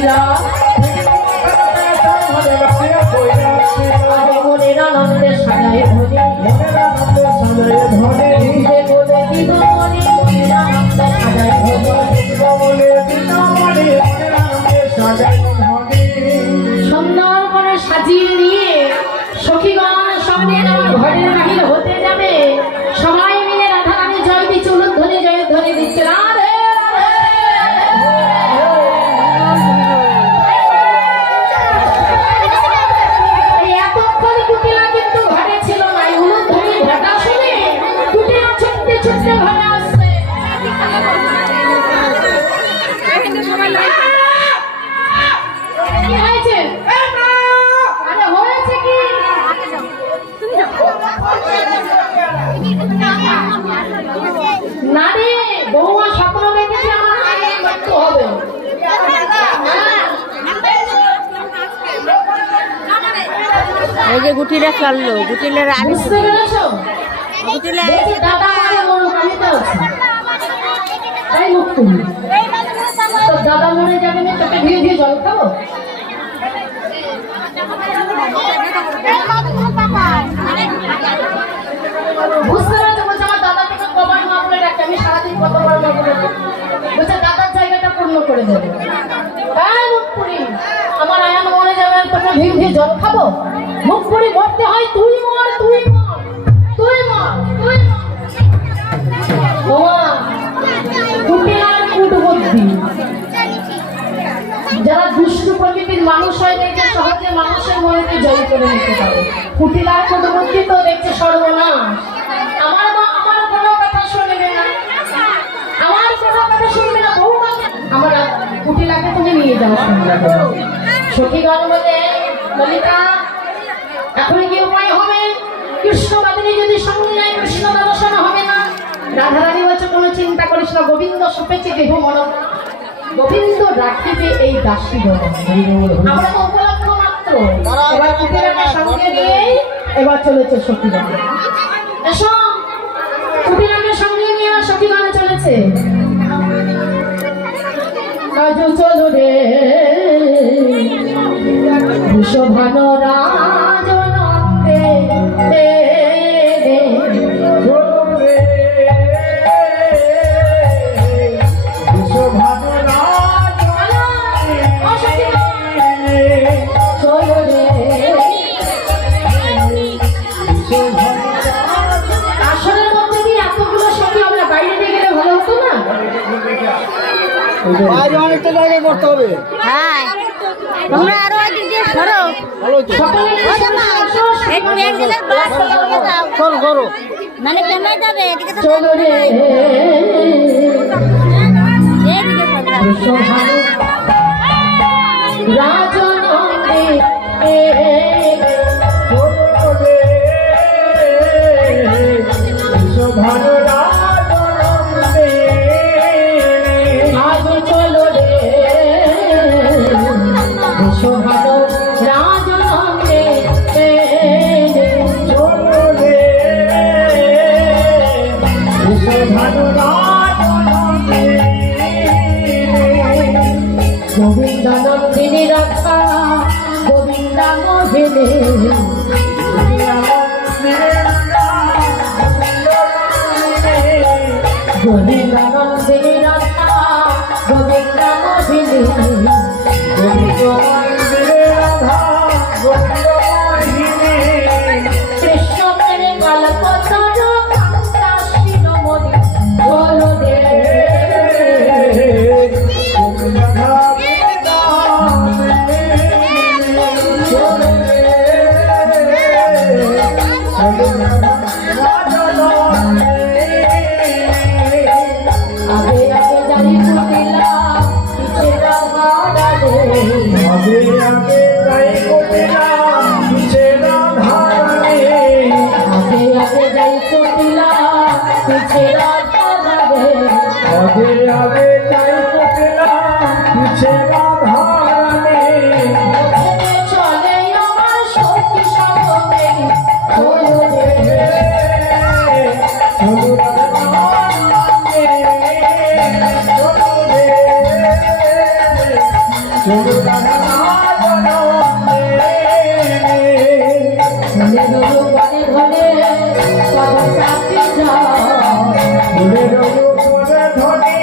লীলা মনের আনন্দে সাজায় ধনে দিলে বলে দিল মনে মনের আনন্দে সাজায় ধনে সুন্দর করে সাজিয়ে নিয়ে সখীগণ সামনে আমার ঘরের বাহির হতে যাবে সবাই মিলে রাধারানী জয় দিচ্ছে উলুধ্বনি জয় ধ্বনি দিচ্ছে রাধে এই যে গুটিলে চললো গুটিলে গুটিলে দাদা মনে যাবে না তোকে ধীরে ধীরে জল খাবো বুঝতে পারছো বলছে আমার দাদাকে তো কবার মা বলে ডাকে আমি সারাদিন কতবার মা বলে বলছে দাদার জায়গাটা পূর্ণ করে দেবে আমার আয়ান মরে যাবে তোকে ধীরে ধীরে জল খাবো মুখ করে মরতে হয় তুই মর তুই মর তুই মর তুই যারা দুষ্টু প্রকৃতির মানুষ হয় দেখে সহজে মানুষের মনেতে জয় করে নিতে পারে কুটিলার কুটবুদ্ধি তো দেখছে সর্বনাশ আমার মা আমার কোনো কথা শুনবে না আমার কোনো কথা শুনবে না বহু আমার কুটিলাকে তুমি নিয়ে যাও শুনবে সখীগণ বলে ললিতা এখন কি উপায় হবে কৃষ্ণবাদিনী যদি সঙ্গে যায় কৃষ্ণ দর্শন হবে না রাধারানী বলছে কোনো চিন্তা করিস না গোবিন্দ সপেছে দেহ মন গোবিন্দ রাখিবে এই দাসী আমরা তো উপলক্ষ মাত্র এবার কুটিলাকে সঙ্গে নিয়ে এবার চলেছে সখীগণ এসো কুটিলাকে সঙ্গে নিয়ে সখীগণ চলেছে আজ চলো রে শোভান রাজনন্দে আসলের মধ্যে দিয়ে এতগুলো সখী আমরা বাইরে দিয়ে গেলে ভালো হতো না অনেকটা জায়গায় করতে হবে হ্যাঁ তোমরা আরো একদিন দিয়ে সরো করো মানে কেমন যাবে এদিকে তো চলো রে রাজনন্দে আজ চলো রে শোভান রাজনন্দে গোবিন্দানন্দিনী রাখা গোবিন্দা মোহিনী গোবিন্দানন্দিনী রাখা গোবিন্দা মোহিনী কৃষ্ণ মেরে গল্পতর কান্তা শিরোমণি বলো দে আগে আগে জানি কুটিলা পিছে রাধা রে আগে আগে যাই কোটিলা পিছে রাধা রে আগে আগে যাই কুটিলা পিছে রাধা রে আগে আগে যাই কোটিলা পিছে রাধা রে চলে আমার সখী সঙ্গে চলো রে শুধু রাধা জনমে ঘনে রঘু ঘনে ঘনে পদ চাপি যায় ফুলে রঘু পরে ধনে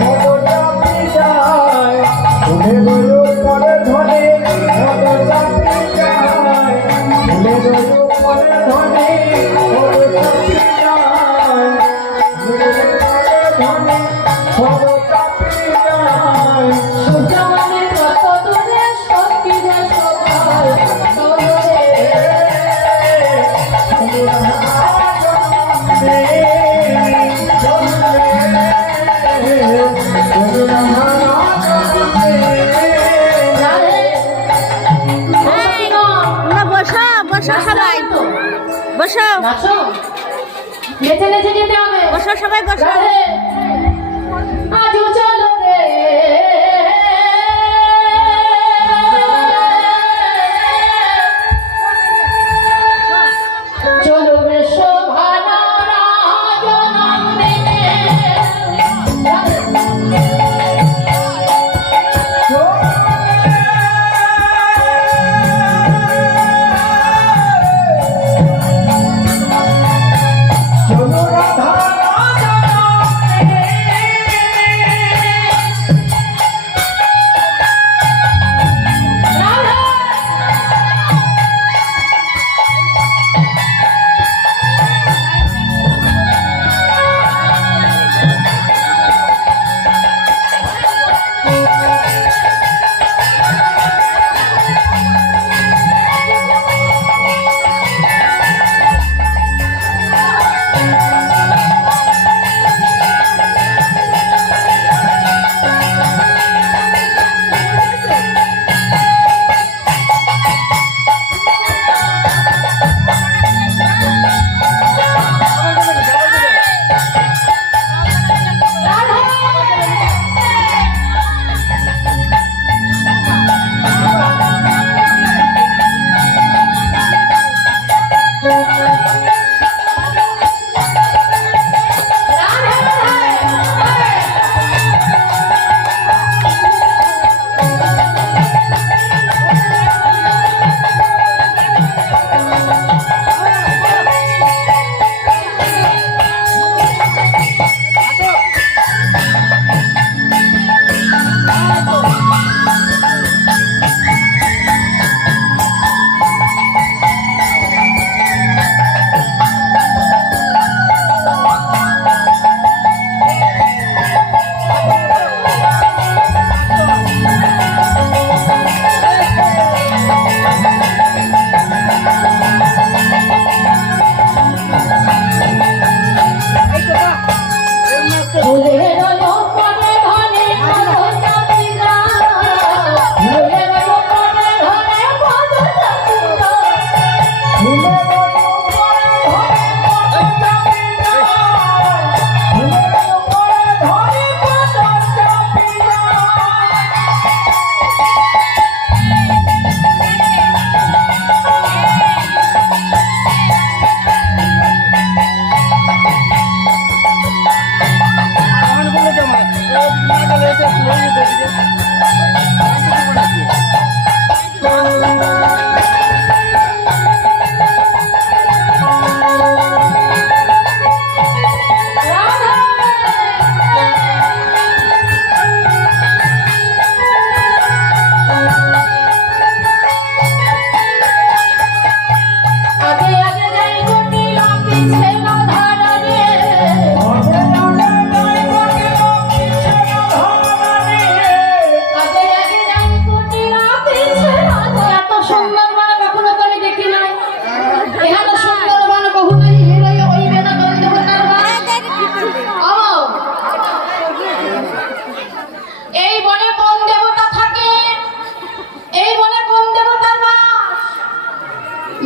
পদ চাপি যায় ফুলে রঘু পরে ধনে পদ চাপি যায় ফুলে রঘু পরে ধনে পদ চাপি যায় ফুলে ধনে পদ চাপি যায় সূর্যমানের কত দূরে সখী রে সকাল সরে তোমরা বসো বসো সবাই বসো নাচো নেচে নেচে যেতে হবে বসো সবাই বসো রাধে আজও চলো রে চলো রে শোভানা রাজন মেনে চলো রাধা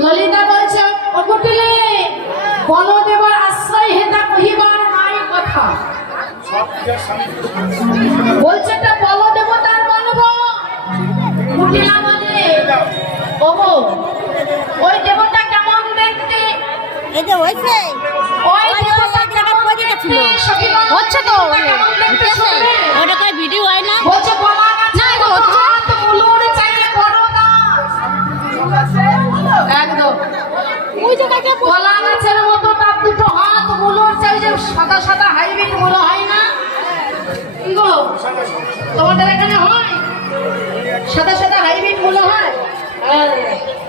ললিতা বলছে অকুটিলে বনদেবর আশ্রয় হেতা কহিবার নাই কথা বলছে একটা বলদেবতার মানব কুটিলা মানে ওগো ওই দেবতা কেমন দেখতে এই যে হইছে ওই দেবতা কেমন দেখতে হচ্ছে তো কেমন দেখতে শুনবে ওটা কই ভিডিও হয় না বলছে বলা না না, এটা হচ্ছে। হাত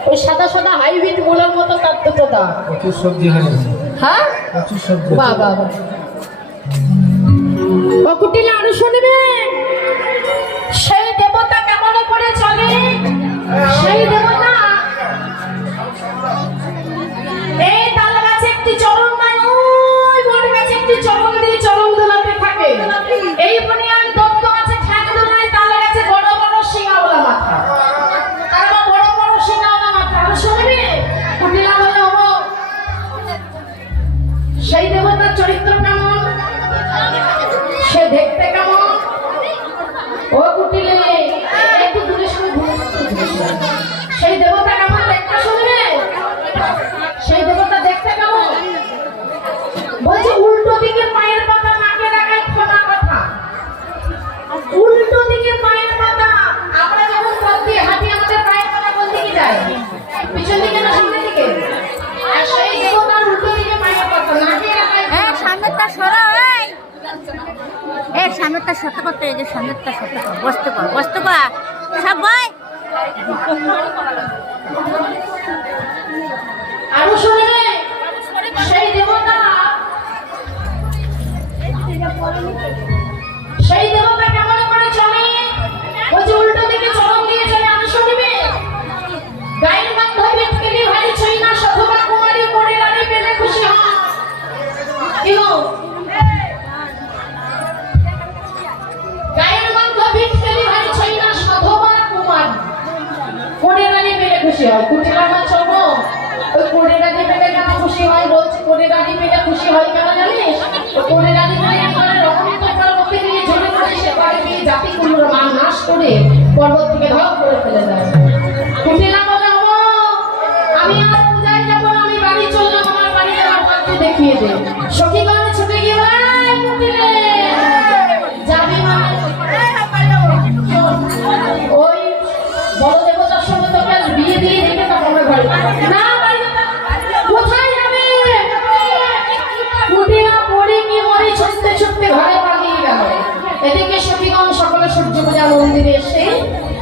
ওই সাদা সাদা হাইব্রিড মূলের মতো তার দুটো দাঁত। প্রচুর সবজি হয়ে গেছে, হ্যাঁ প্রচুর সবজি। বাহ বাহ বাহ। ও কুটিলা আরো শুনবে, সেই দেবতা কেমন করে চলে? সেই দেবতা এই তাল গাছে একটি চরণ নাই, ওই বট গাছে একটি চরণ দিয়ে চরণ দোলাতে থাকে। এই বনিয়ান দত্ত আছে ঠ্যাং দোলায়, তাল গাছে বড় বড় শিঙাওয়ালা মাথা, তার বড় বড় শিঙাওয়ালা মাথা। আরো শুনবে কুটিলা বলে, ও সেই দেবতার চরিত্র কেমন, সে দেখতে কেমন? ও কুটিলে একটু দূরে সরে সেই দেবতা কেমন দেখতে শুনবে? সেই দেবতা দেখতে কেমন? বলছে উল্টো দিকে পায়ের পাতা, নাকের আগে খোলা কথা। উল্টো দিকে পায়ের পাতা, আমরা যখন পথ দিয়ে হাঁটি আমাদের পায়ের পাতা কোন দিকে যায়? পিছন দিকে না সামনের দিকে? আর সেই দেবতার উল্টো দিকে পায়ের পাতা, নাকের আগে সামনেরটা সরা, সামনেরটা সত্য করতে, এই যে সামনেরটা সত্য কর, বসতে কর, বসতে কর সবাই। আরো শুনবে, সেই দেবতা, সেই দেবতা কেমন করে চলে? ওই যে উল্টো দিকে চরণ দিয়ে চলে। আরো শুনবে, গায়ের বান্ধবী পেলে ভাই ছই না, সধবা কুমারী করে রানী পেলে খুশি হয়। কি গো? গায়ের বান্ধবী পেলে ভাই ছই না, সধবা কুমারী করে রানী পেলে খুশি হয়। কুটিলা মা চলো, ওই করে রানী পেলে কেন খুশি হয়? বলছে করে রানী পেলে খুশি হয় কেন জানিস? করে রানী পেলে একবারে রকমের পর্বতে নিয়ে ঝুলে পড়ে, সে বাড়ি গিয়ে জাতিগুলোর মান নাশ করে পর্বত থেকে ধপ করে ফেলে দেয়। কুটিলা বলে, ও আমি আর পূজায় যাবো না, আমি বাড়ি চললাম, আমার বাড়ি যাওয়ার পথ দেখিয়ে দে। সখীগণে ছুটে গিয়ে কুটিলে যাবি মানে ওই বড় দেবতার সঙ্গে তোকে আজ বিয়ে দিয়ে দিবে, তখন আমরা ঘরে না বাড়ি যেতে। কোথায় যাবে? কুটিলা পড়ে কি মরে ছুটতে ছুটতে ঘরে পালিয়ে গেল। এদিকে সখীগণ সকলে সূর্য পূজা মন্দিরে এসে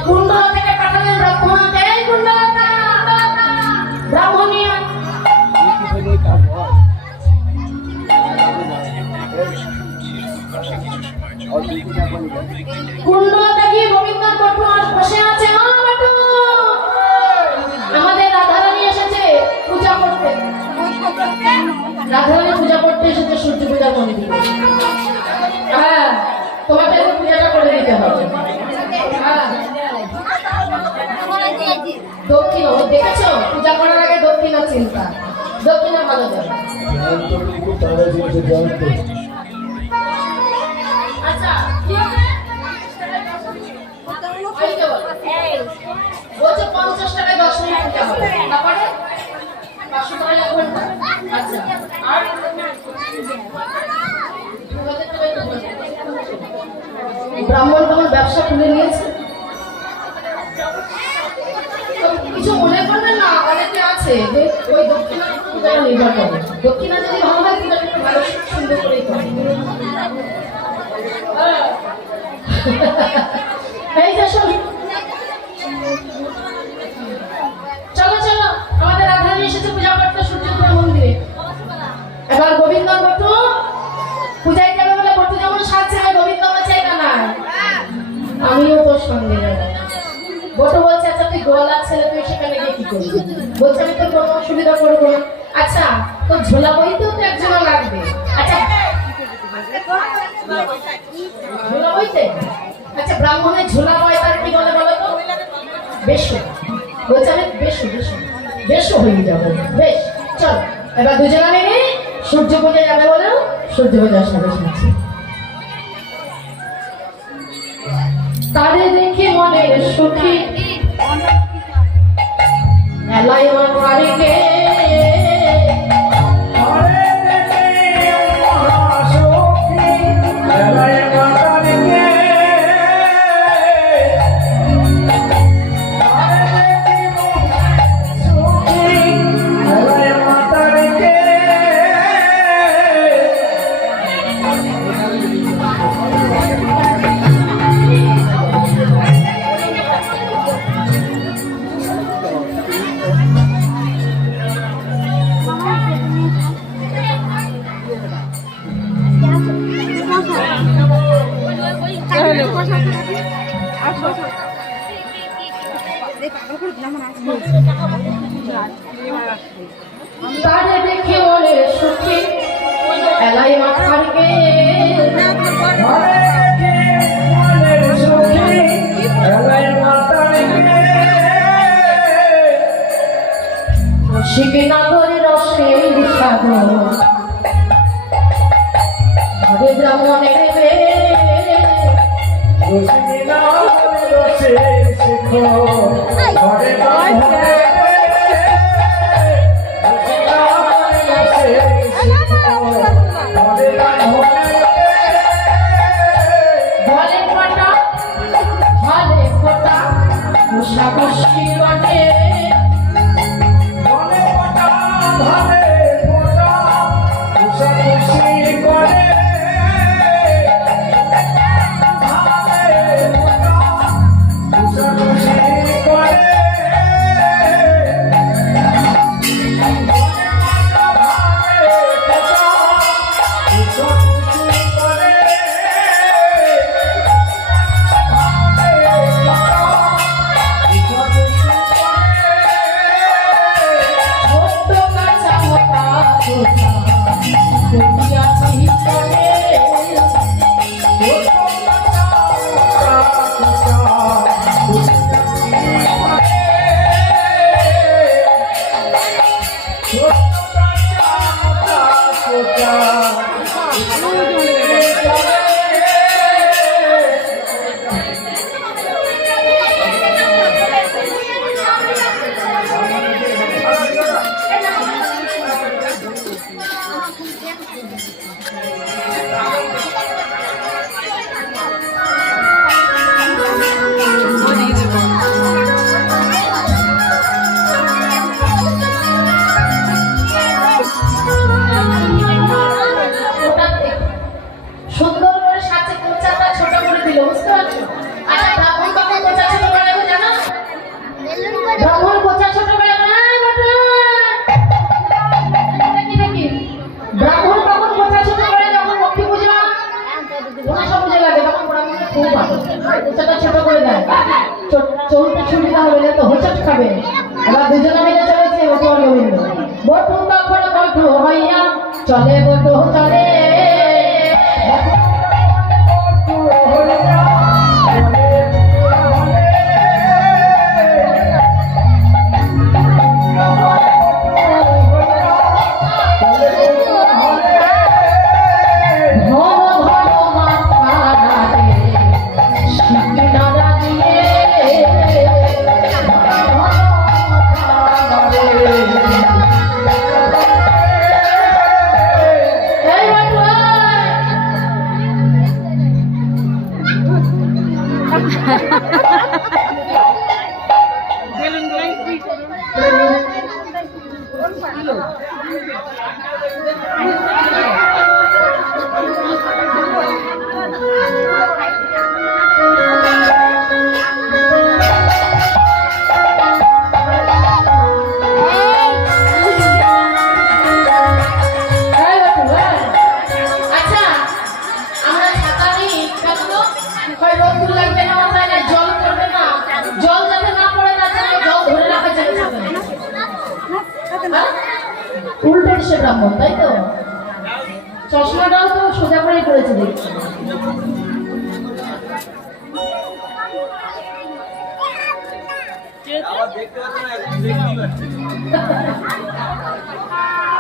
কুণ্ডলা থেকে পাঠালেন ব্রাহ্মণকে, এই কুণ্ডলতা ব্রাহ্মণিয়া কুণ্ডলতা গিয়ে গোবিন্দ বটু আর বসে আছে। মা বটু, আমাদের রাধারানী এসেছে পূজা করতে। রাধারানী পূজা করতে এসেছে সূর্য পূজা মন্দিরে। হ্যাঁ, তোমাকে পূজাটা করে দিতে হবে। হ্যাঁ, দক্ষিণ দেখেছো? পূজা করার আগে দক্ষিণা চিন্তা, দক্ষিণা ভালো যাবে। আচ্ছা কি হবে? বলছে 50 টাকায় 10 মিনিট পূজা হবে, তারপরে 500 টাকা এক ঘন্টা। আচ্ছা, আর ব্রাহ্মণ তোমার ব্যবসা খুলে নিয়েছে, কিছু মনে করবেন না। অনেকে আছে যে ওই দক্ষিণা পূজাটা নির্ভর করে, দক্ষিণা যদি ভালো হয় পূজাটা একটু ভালো সুন্দর করেই করে। এই যে শোন, চলো চলো, আমাদের রাধারানী এসেছে পূজা করতে সূর্য পূজা মন্দিরে। এবার গোবিন্দ বটু পূজায় যাবে বলে বটু যেমন সাজছে, গোবিন্দ বলছে এটা না, আমিও তোর সঙ্গে যাবো। বটু বলছে, আচ্ছা তুই গোয়ালার ছেলে, তুই সেখানে গিয়ে কি করবি? বলছে আমি তোর কোনো অসুবিধা করবো না। আচ্ছা তোর ঝোলা বইতেও তো একজন লাগবে। আচ্ছা ঝোলা বইতে, আচ্ছা ব্রাহ্মণের ঝোলা বয় তার কি বলে বলো তো? বেশু। বলছে আমি বেশু বেশু বেশু হয়ে যাবো। বেশ চল, এবার দুজনা মিলে সূর্য পূজা যাবে বলে সূর্য পূজার সাথে শুনছি। তারে দেখে মনের সুখী এলাই আমার বাড়িতে তারে দেখে বলে সুখী এলাই মাথার গে শিখে না করে রসে সাগর ঘরে ব্রাহ্মণে রে ভালে ফটা ভালে ফটা মুসাবসি মানে সুন্দর করে সাথে কোচাটা ছোট করে দিল, বুঝতে পারছো? আচ্ছা ব্রাহ্মণ কখন কোচা ছোট করে দেবে জানো? ব্রাহ্মণ কোচা ছোট করে না দেখি ব্রাহ্মণ কখন কোচা ছোট করে যখন লক্ষ্মী পূজা মনসা পূজা লাগে তখন ব্রাহ্মণের খুব ভালো কোচাটা ছোট করে দেয়, চলতে সুবিধা হবে না তো হোঁচট খাবে। এবার দুজনে মিলে চলেছে বটুয়ার গোবিন্দ বটু তখন বটু হইয়া চলে বটু চলে উল্টে সে ব্রাহ্মণ, তাই তো? চশমাটাও তো সোজা করে করেছে দেখছি।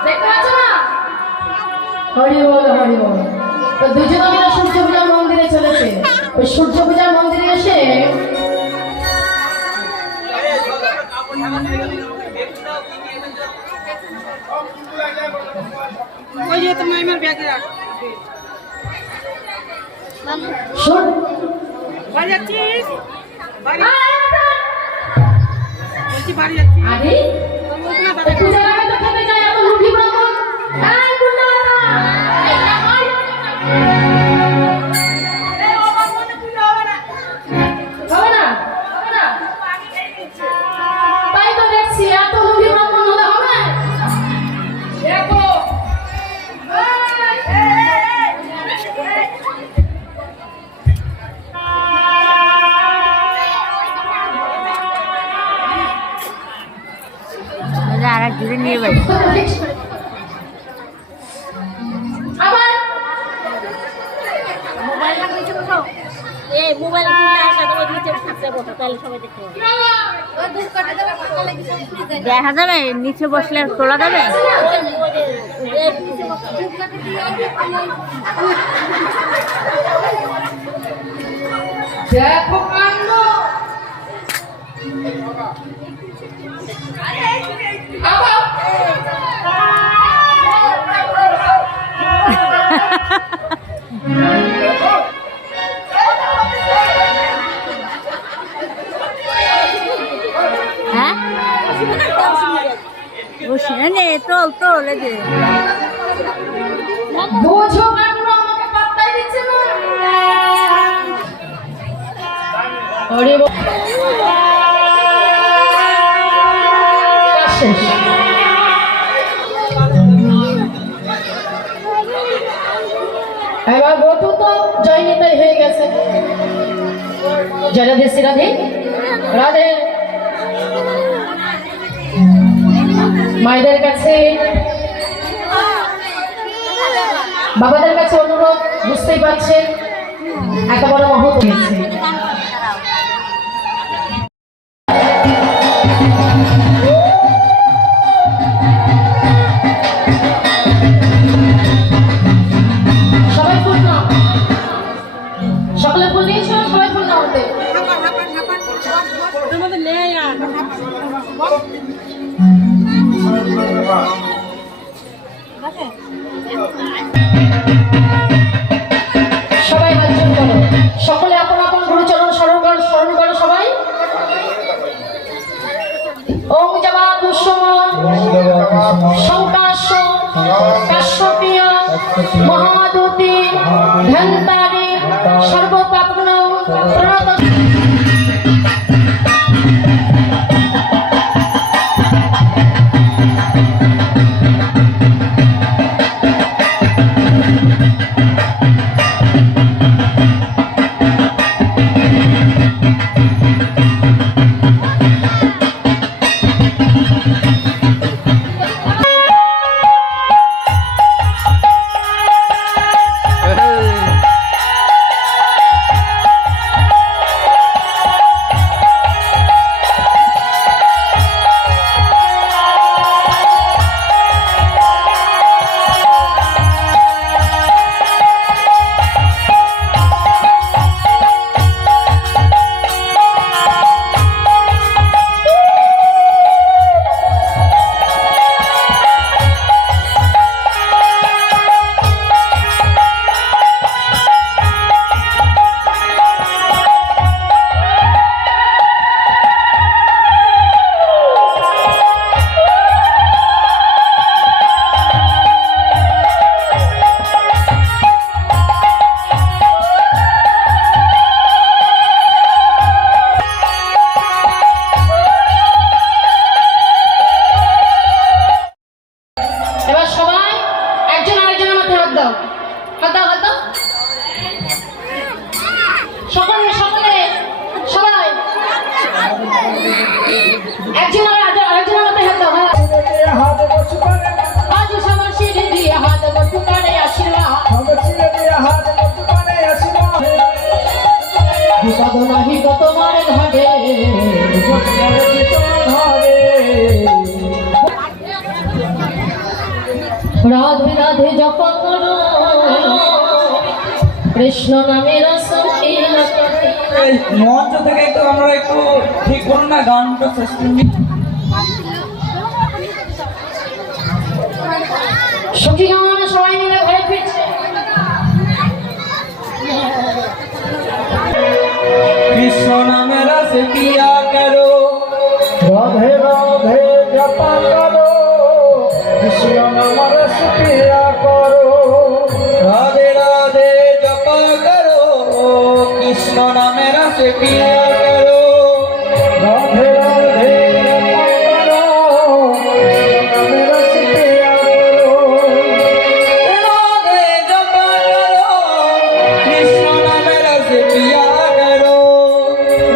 দেখতে পাচ্ছ না? হরি বল হরি বল। তো দুজনে মিলে সূর্য পূজার মন্দিরে চলেছে। ওই সূর্য পূজার মন্দিরে এসে এক জুড়ে নিয়ে বাড়ি আবার মোবাইল দেখা যাবে নিচে বসলে তোলা যাবে দেখো কাণ্ড আবার হ্যাঁ ও শুনে তোল তোল এই যে বোঝো কাণ্ড আমাকে পাত্তাই দিচ্ছে না ওরে শেষ এবার বটু তো জয়নিতাই হয়ে গেছে জয় রাধে শ্রী রাধে রাধে মায়েদের কাছে বাবাদের কাছে অনুরোধ বুঝতেই পারছেন এত বড় মহৎ হয়েছে সবাই ফুল নাও সকলে ফুল নিয়েছ সবাই ফুল নাও ওতে সবাই হাতজন করো সকলে আপন আপন গুরুচরণ স্মরণ করো সবাই ওম জবা কুসুম শঙ্কাশ কাশ্যপীয় মহাদূতি ধ্যানতারি সর্বপাপন প্রণত এবার সবাই একজন আরেকজনের মাথায় হাত দাও হাত দাও সকলে সকলে সবাই একজন আরেকজনের মাথায় হাত দাও আজ সবার শিরে দিয়ে হাত বটু করে আশীর্বাদ বিপদ নাহি তো তোমার ঘাটে রাধে রাধে জপ করো কৃষ্ণ নামের মঞ্চ থেকে একটু আমরা একটু ঠিক করুন না গানটা শেষ করি সখী গান সবাই মিলে ঘরে ফিরছে কৃষ্ণ নামে রসে পিয়া করো রাধে রাধে জপা করো কৃষ্ণ নাম রস পিয়া করো রাধে রাধে জপা করো কৃষ্ণ নামে রসে পিয়া করো রাধে রাধে জপা করো কৃষ্ণ নাম রস পিয়া করো রাধে জপা করো কৃষ্ণ নামে রসে পিয়া করো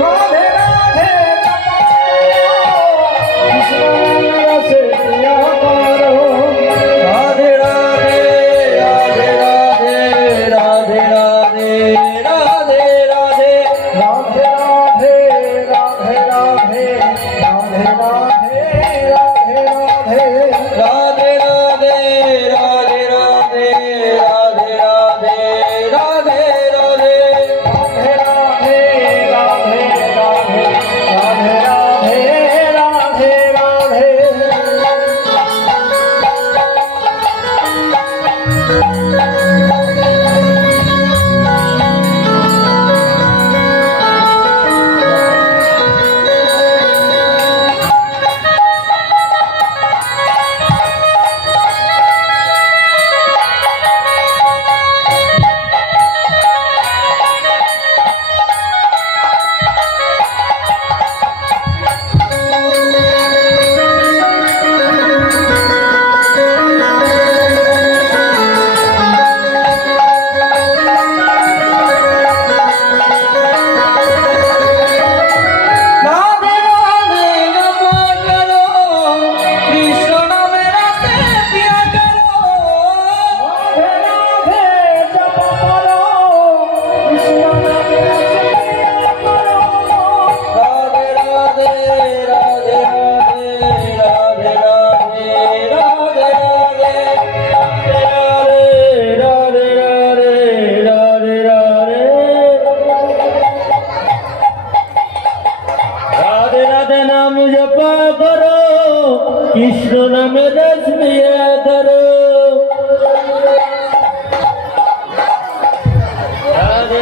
রাধে রাধে জপা করো কৃষ্ণ নাম রস পিয়া নাম জপা করো, কৃষ্ণ নামে রস পিয়া করো। রাধে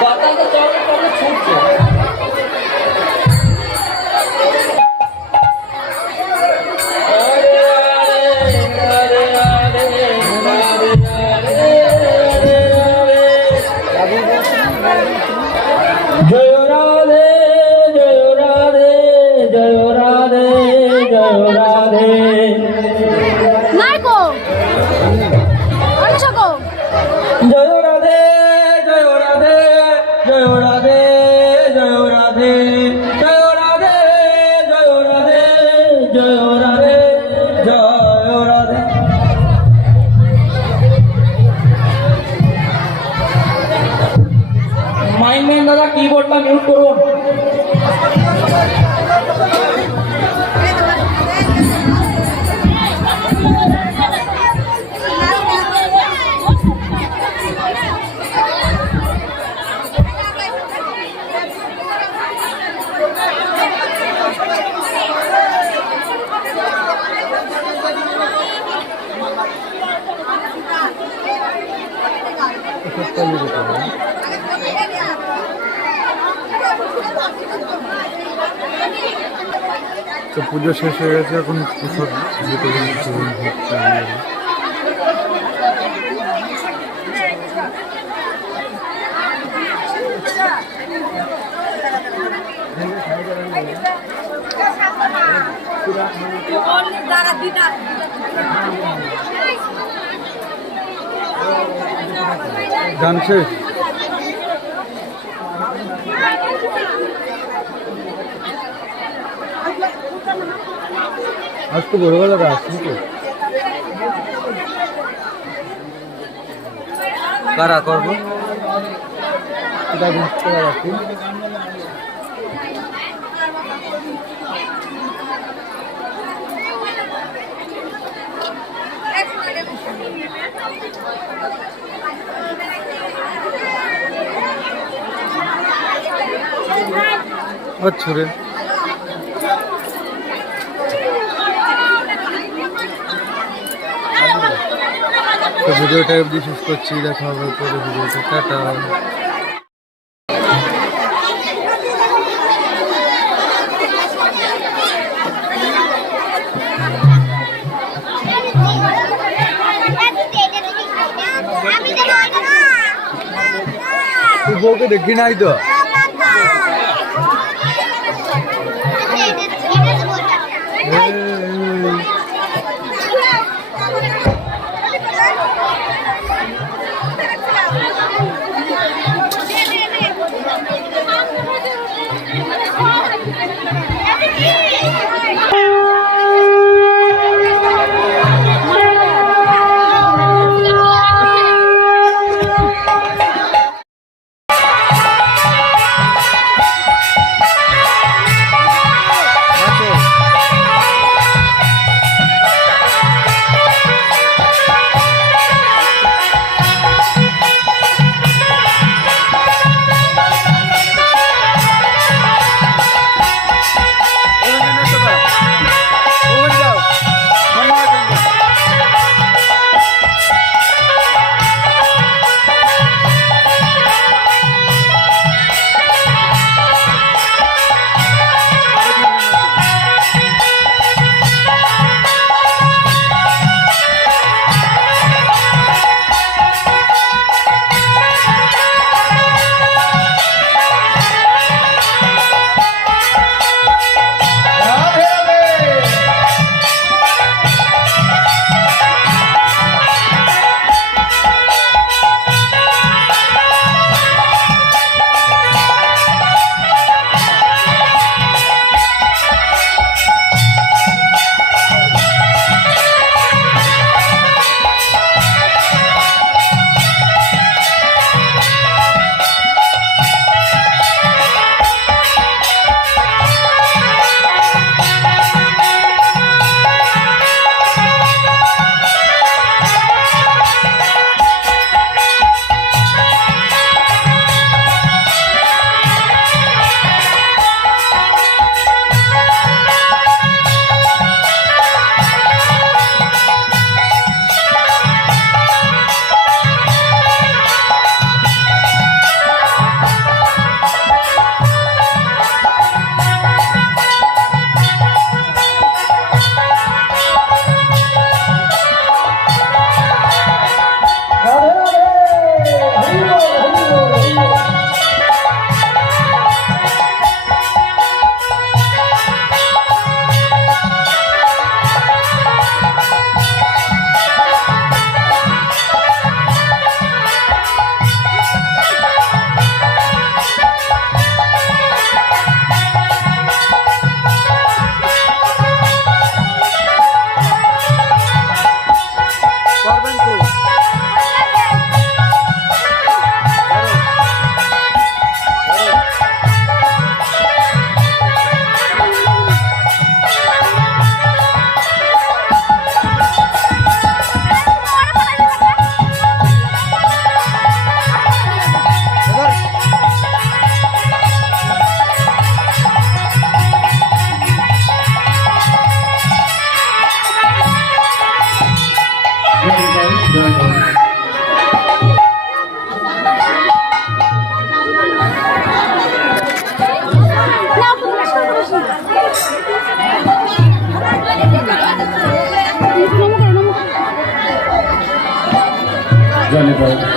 বাতাসে চলে চলে ছুটছে। জয় রাধে জয় রাধে জয় রাধে জয় রাধে। নাই গো আচ্ছা গো জয় রাধে জয় রাধে জয় রাধে জয় রাধে জয় রাধে জয় রাধে জয় রাধে জয় রাধে। মাইন দাদা কিবোর্ডটা মিউট করুন। তো পুজো শেষ হয়ে গেছে, এখন প্রসাদ বিতরণ হচ্ছে। গান শেষ। আজ তো ভোরবেলা আসছি তো কারা করবো এটা বুঝতে পারছি। আচ্ছা রে তো ভিডিওটা অবধি শেষ করছি, দেখা হবে পরে ভিডিওতে, টাটা। তুই বউকে দেখি নাই তো। বাই।